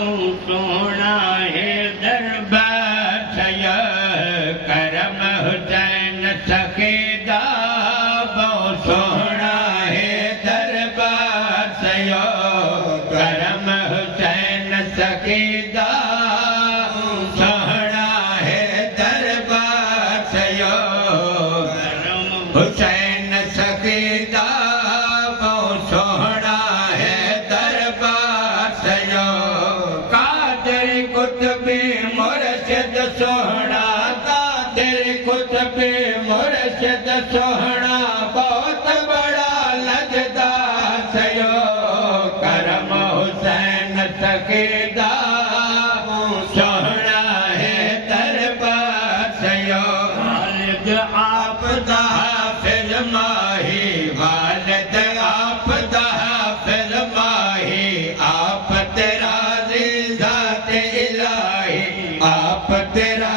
सोना है दरबार सया करम हुसैन सखीदा बहुत सोना है दरबार सया करम हुसैन सखीदा सोना है दरबार सया हुसैन सखीदा बहुत सोना है दरबार सया कादर कुतबे मुर्शिद सोहना कादर कुतबे मुर्शिद सोहना बहुत बड़ा लगदा सयो करम हुसैन सखीदा सोहना है दरबार सयो वालिद आप दा हाफिज माही वालिद आप दा हाफिज माही आप तेरा आप तेरा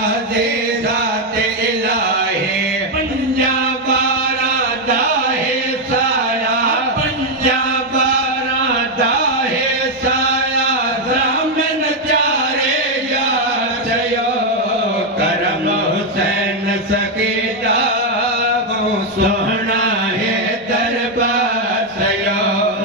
ज़ात इलाही पंजाबारा दाहे साया पंजाबारा दाहे साया ज़ामिन चारे या सयो करम हुसैन सखीदा सोहना है दरबार सयो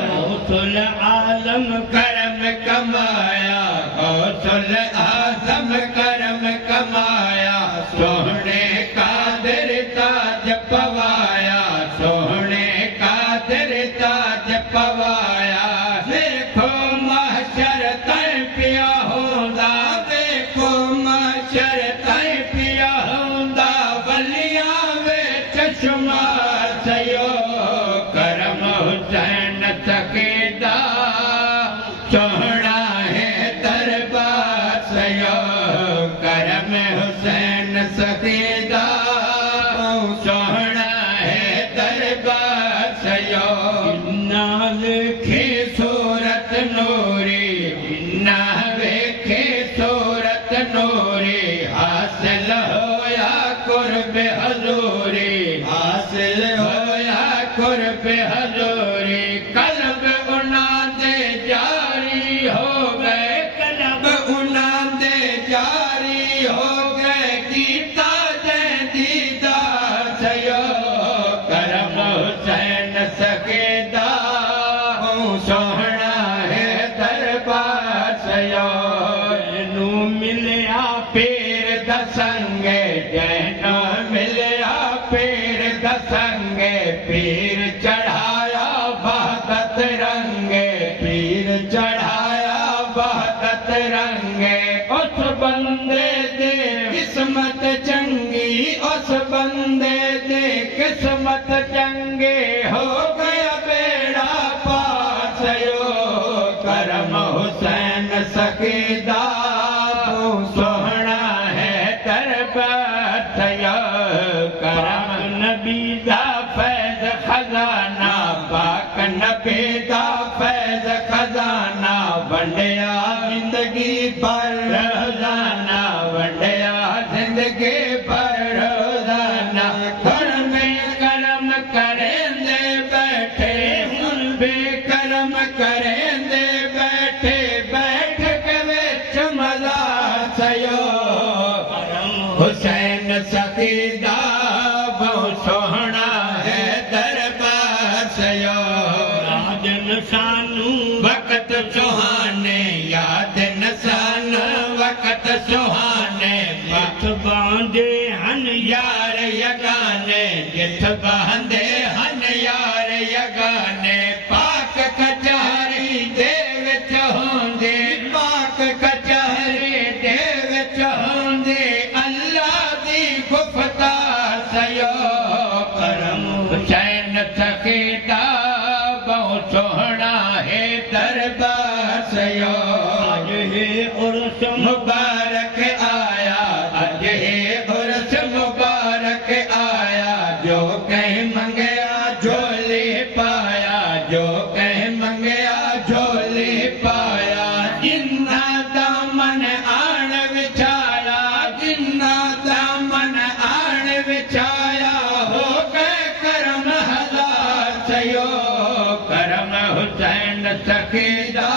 गौसुल आलम करम कमाया गौसुल आजम करम कमाया सोहने कादिर ताज पवाया सोहने कादिर ताज पवाया देखो महशर तय पिया होंदा देखो महशर तय पिया होंदा बलिया वे चश्मा सयो करम हुसैन सखीदा सोहना है दरबार सयो करम हुसैन सखीदा सोहना है दरबार सयो इन्ना लिखे सूरत नूरी इन्ना वेखे सूरत नूरी हासिल होया कुर्ब हजूरी हासिल होया कुर्ब हजूरी कल्ब उना दे जारी हो गए कल्ब उना दे जारी हो गए गीता दे दीदार सयो करम हुसैन सखीदा सोहना है दरबार सयो नू मिलया पीर दसंगे जैनो मिलया पीर दसंगे पीर चढ़ाया बहदत रंगे पीर चढ़ाया बहदत रंगे उस बंदे दे किस्मत चंगी उस बंदे दे किस्मत चंगे हो गया बेड़ा पार सयो करम हुसैन सखीदा सोहना है दरबार सयो करम नबी दा फैज खजाना पाक नबी दा फैज खजाना वंडिया जिंदगी पर रोजाना वंडिया जिंदगी पर रोजाना घर में करम करेंदे बैठे हुन भी करम करेंदे बैठे बैठ के विच मजा सयो हुसैन सखीदा बहुत सोहना है दरबार सयो यादन सानू वक्त सुहाने यादन सानू वक्त सुहाने मत बांधे हन यार यगाने जिथ बांधे हन यार यगाने पाक कचहरी दे विच होंदे पाक कचहरी दे विच होंदे अल्लाह दी गुफ्तार सयो करम हुसैन सखीदा बहुत सोहना है दरबार सयो आज है उर्स मुबारक आया आज है उर्स मुबारक आया जो कहीं मंगया झोली पाया जो कहीं मंगया झोली पाया जिन्ना दामन आन विछाया जिन्ना दामन आन विछाया हो गए करम हजार सयो करम हुसैन सखीदा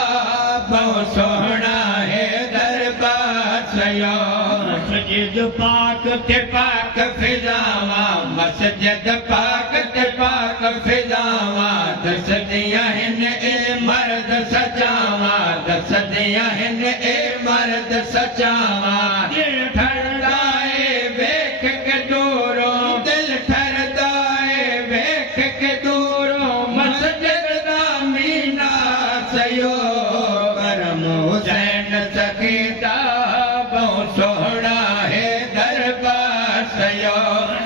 बहुत सोहना है मस्जिद पाक ते पाक फिजावा मस्जिद पाक ते पाक फिजावा दसदियां हिन ए मर्द सचावा दसदियां हिन ए मर्द सचावा दिल ठरदा ए वेख के दूरों दिल ठरदा ए वेख के दूरों मस्जिद दा मीनार सयो करम हुसैन सकीदा बहु सोहना है दरबार सयो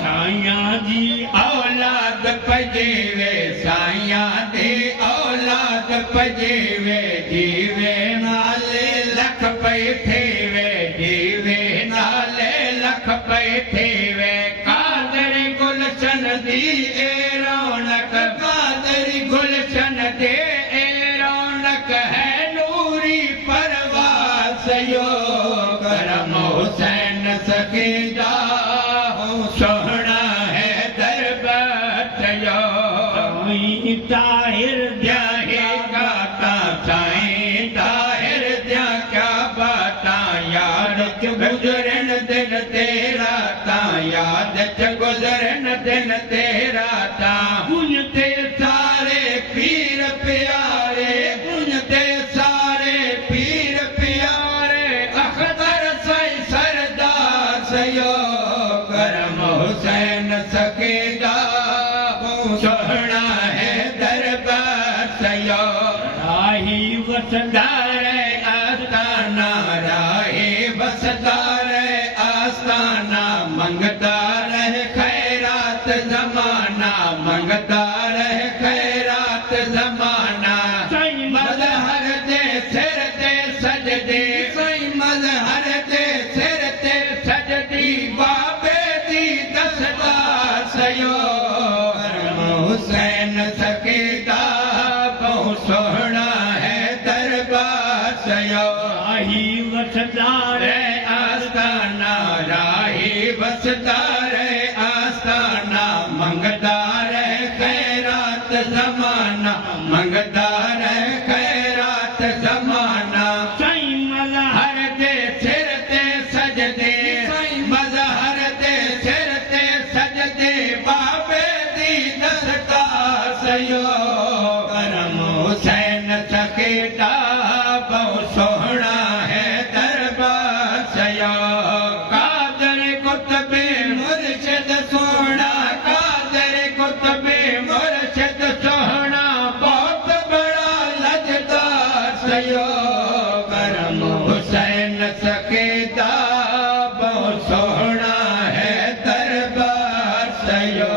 साइयां जी औलाद पजीवे साइयां दी औलाद पजीवे जीवे नाले लख पैठेवे जीवे नाले लख पैठेवे कादर गुलशन दी ए रौनक कादर गुलशन दे ए रौनक है नूरी परवास यो करम हुसैन सकीदा सोहना है दरबार यो साईं ताहिर द्याहे गाता साईं ताहिर द्या क्या बाता याद च गुजरन दिन तेरा ता याद च गुजरन दिन तेरा ता गुंजते सारे पीर प्यारे गुंजते सारे पीर प्यारे अख्तर सई सरदार सयो करम हुसैन सकीदा सोहना है दरबार सयो राही वसदार आस्ताना राही वसदार आस्ताना मंगदार खैरात जमाना मंगदार खैरात जमाना सही मजहर दे सिर ते सजदे सही मजहर दे सिर ते सजदी बाबे दी दसदार सयो करम हुसैन सकीदा बहु सोहना है दरबार सयो राही वसदार आस्ताना राही वसदार आस्ताना मंगदार खैरात जमाना मंगदार खैरात जमाना सही मजहर दे सिर ते सजदे सही मजहर दे सिर ते सजदे बाबे दी दसतार सयो करम हुसैन सकीदा बहु सोहना है दरबार सयो कादर कुतबे मुर्शिद सोहना कादर कुतबे मुर्शिद सोहना बहुत बड़ा लजदार सयो करम हुसैन सकीदा बहु सोहना है दरबार सयो।